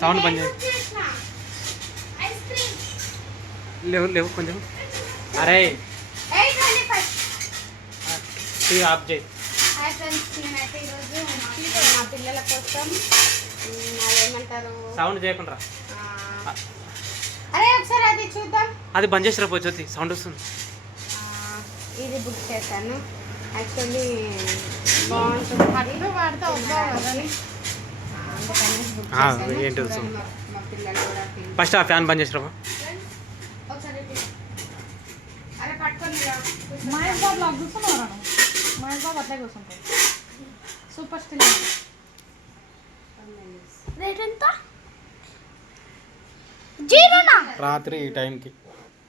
Sound బంద్ లేవు లేవు కొంచెం. అరే ఆఫ్ చేయి. నేనైతే ఈరోజు మా పిల్లల కోసం అదేమంటారు సౌండ్ చేయకుండా. అరే ఒకసారి అది చూద్దాం. అది బంద్ చేసి రాపోవచ్చు, సౌండ్ వస్తుంది. ఇది బుక్ చేశాను. యాక్చువల్లీ బాగుంటుంది, హరిలో వాడితే వద్దాం కదని ఏంటి మా పిల్లలు కూడా ఫస్ట్ ఆ ఫ్యాన్ బంద్ చేసి రాబో. ఒకసారి అరే పట్టుకొని మహేష్ బాబు లాగా కూర్చున్నావు. మహేష్ బాబు అట్లే కూర్చుంటాడు. సూపర్ స్టిల్ రేట్ ఎంత? జీరోనా? రాత్రి ఈ టైంకి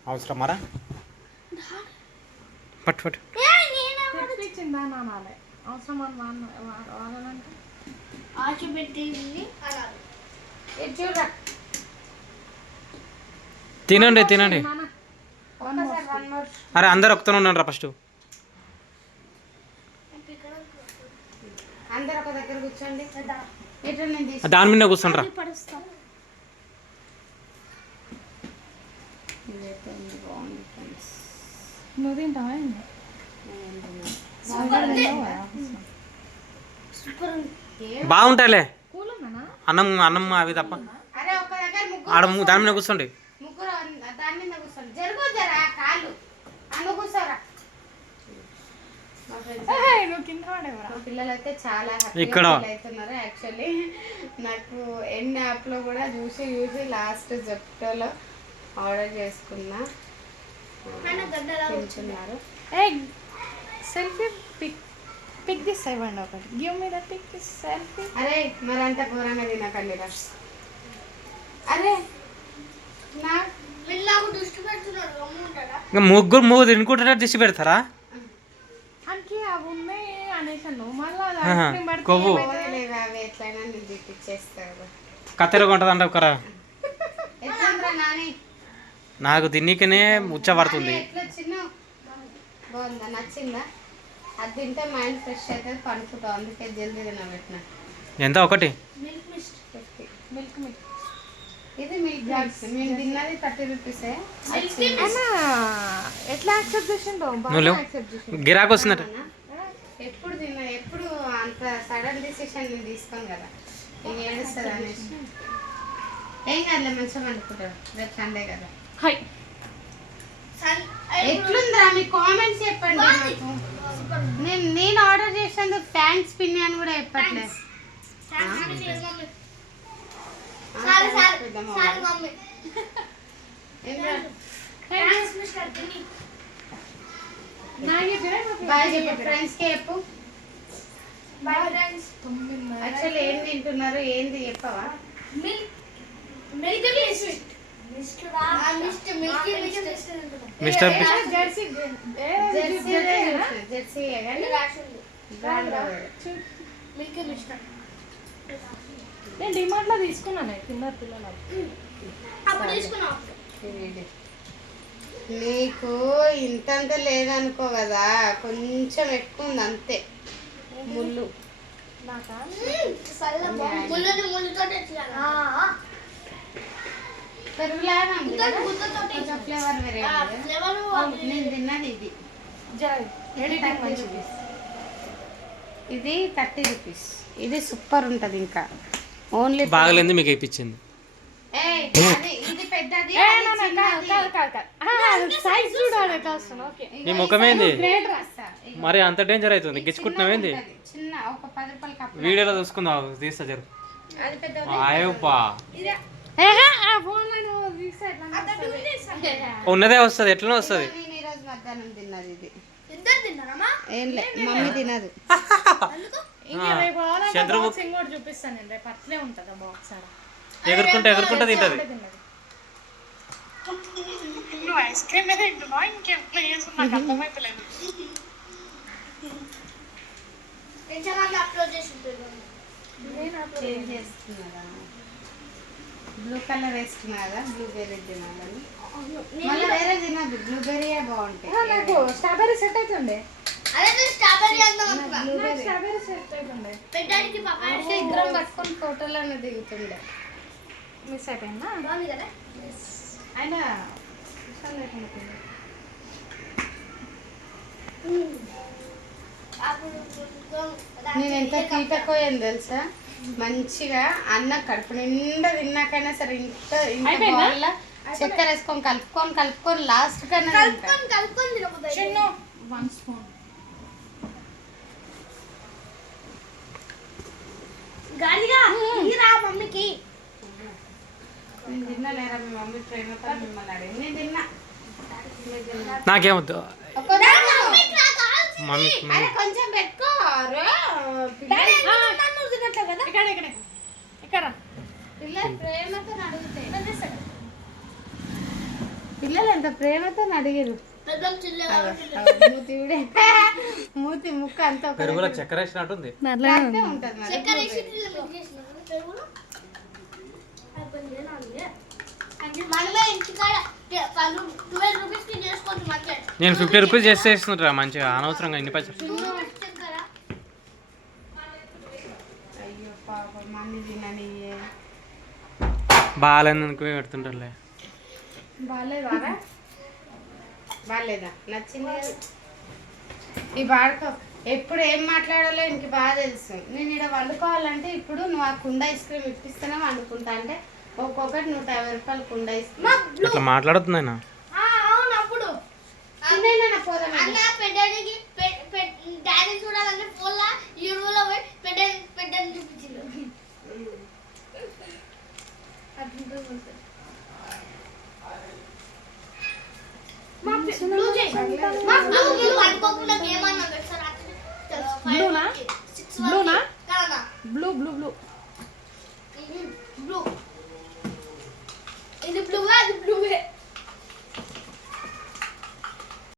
అవసరమారా? పట్టు పట్టు. తెప్పించిందా నానాలే అవసరం వాడాలంటే ఆచిపెట్టింది చూడరా. తినండి తినండి. ఒక్కసారి వన్ మోర్. అరే అందరు ఒకతోనే ఉన్నాడు రా ఫస్ట్. అందరు ఒక దగ్గర కూర్చోండి. ఇట్లా నేను దాని మీద కూర్చోండి రా. ఇదైతే బాగుంది ఫ్రెండ్స్. నువ్వు తింటావా? బాగుంటాయిలే కూల్ ఉందనా? అన్నం అన్నం అవి తప్ప. అరే ఒక దగ్గర ఆడ దాని మీద కూర్చోండి. ముగ్గురు దాని మీద కూర్చోండి. జరగొద్దరా కాళ్ళు అన్న కూర్చోరా. నువ్వు కింద వాడేవరా? మా పిల్లలు అయితే చాలా ఇక్కడ అవుతున్నారు. యాక్చువల్లీ నాకు ఎన్ని యాప్లో కూడా చూసి లాస్ట్ జెప్టోలో ఆర్డర్ చేసుకున్నా. తింటున్నారు. సెల్ఫీ పిక్ దిస్ ఇవ్వండి ఒకటి. Give me the pick this selfie. అరే మరంత ఘోరంగా తినకండి రా. అరే నాకు దృష్టి పెడుతున్నారు. ఇంకా ముగ్గురు తినుకుంటున్నట్టు దిష్టి పెడతారా? అంటే అవి ఉన్నాయి అనేసాను. మళ్ళీ కొవ్వు అవి ఎట్లయినా నీకు తిప్పించేస్తారు. కత్తెర కొంటది అంటావు కరా. ఎట్లా నాని నాకు తిన్నికనే ముచ్చ పడుతుంది. ఎట్లా చిన్న బాగుందా? నచ్చిందా? అది తింటే మైండ్ ఫ్రెష్ అవుతుంది, పండుకుంటాం. అందుకే జల్దీ తినబెట్టిన. ఎంత ఒకటి? Milk mist 50. Milk milk. ఇది మిల్క్ మిక్స్. మేము తిన్నది 30 రూపీసే. ఎట్లా యాక్సెప్ట్ చేసిండో నువ్వు యాక్సెప్ట్ చేసిండు. గిరాకు వస్తుందట. ఎప్పుడు అంత సడన్ డిసిషన్ నేను తీసుకోను కదా. ఇంక ఏడుస్తుంది అనేసి ఏం కాదులే, మంచిగా పండుకుంటారు. రేపు సండే కదా. హై ఎట్లుందిరా మీ కామెంట్స్ చెప్పండి నాకు. నేను ఆర్డర్ చేసినందుకు థ్యాంక్స్ పిన్ని అని కూడా చెప్పట్లేదు. బాయ్ చెప్పు ఫ్రెండ్స్ కి చెప్పు. యాక్చువల్లీ ఏం తింటున్నారు ఏంది చెప్పవా? మిస్టర్ జెర్సీ నేను డిమార్ట్లో తీసుకున్నాను తిన్నారు పిల్లలు. నీకు ఇంతంత లేదనుకో కదా, కొంచెం ఎక్కువ ఉంది అంతే. ముళ్ళు పెరుగులాగా ఫ్లేవర్ వేరే. నేను తిన్నది ఇది. ఇది 30 రూపీస్. ఇది సూపర్ ఉంటుంది. ఇంకా ఓన్లీ బాగలేదు మీకు ఇప్పించింది. ఇది పెద్దది. నీ ముఖమేంది మరి అంత డేంజర్ అవుతుంది? గిచ్చుకుంటున్నావేంది? చిన్న ఒక 10 రూపాయల కప్పు. వీడియోలో చూసుకుందాం, తీస్తా జరు. అది పెద్దది. అయ్యోపా ఉన్నదే వస్తుంది, ఎట్లనే వస్తుంది. నేను ఈరోజు మధ్యాహ్నం తిన్నది ఇది. ఏం లే, మమ్మీ తినదు. చంద్రముఖి చూపిస్తాను నేను రేపు. అట్లే ఉంటుంది బాక్స్. ఎగురుకుంటా ఎగురుకుంటా తింటది. నువ్వు ఐస్ క్రీమ్ మీద తింటున్నావు, ఇంకేం ప్లేస్ నాకు అర్థమైపోలేదు. చేంజ్ చేస్తున్నారా? బ్లూ కలర్ వేసుకున్నారా? బ్లూబెర్రీ తినాలని. మళ్ళీ వేరే తినద్దు, బ్లూబెర్రీ బాగుంటాయి. నాకు స్ట్రాబెర్రీ సెట్ అవుతుండే. స్ట్రాబెర్రీ సెట్ అయిపోయింది. అంటే ఇద్దరం పట్టుకొని ఫోటోలను దిగుతుండే. మిస్ అయిపోయిందా? అయినా ఇష్టం లేకుండా పోయింది. నేను ఎంత తీటకోయని తెలుసా, మంచిగా అన్న కడుపు నిండా తిన్నాకైనా సరే ఇంత అయిపోయిందా? చక్కెర వేసుకొని కలుపుకొని లాస్ట్ కన్నా చిన్న 1 స్పూన్. మమ్మీకి నేను తిన్నా లేరా, మీ మమ్మీ ప్రేమతో మిమ్మల్ని అడిగి నేను తిన్నా. నాకేమొద్దు మమ్మీ అరే కొంచెం పెట్టుకోరు ఇక్కడ పిల్లలు ప్రేమతో అడుగుతాయి. పిల్లలు ఎంత ప్రేమతో అడిగారు. మూతి కూడా మూతి ముక్క అంతా ఒక పెరుగులో చక్కెర వేసినట్టుంది. అంతే ఉంటది మరి. మళ్ళీ ఇంటికాడ 12 రూపీస్కి చేసుకోవచ్చు మంచిగా. నేను 50 రూపీస్ చేస్తే ఇస్తుంటా మంచిగా, అనవసరంగా ఇన్ని పైసలు. అయ్యో పాపం మమ్మీ తినని బాగాలేందుకు పెడుతుంటారులే. బాగాలేదా? బాగాలేదా? నచ్చింది కదా ఈ వాడుకో. ఎప్పుడు ఏం మాట్లాడాలో ఇంక బాగా తెలుసు. నేను ఇక్కడ వండుకోవాలంటే ఇప్పుడు నువ్వు ఆ కుండ ఐస్ క్రీమ్ ఇప్పిస్తేనే వండుకుంటా అంటే ఒక్కొక్కటి 150 రూపాయలు కుండ ఐస్ క్రీమ్. అట్లా మాట్లాడుతుంది ఆయన. అవునప్పుడు తినేనా పోదాం. అన్న పెట్టడానికి డాడీ చూడాలంటే ఫోన్లో యూట్యూబ్లో పోయి పెట్టని చూపించిండు. అనుకోకుండా గేమ్ అన్నా బ్లూనా? బ్లూనా? Blue blue blue. బ్లూ ఇది బ్లూ అది బ్లూవే.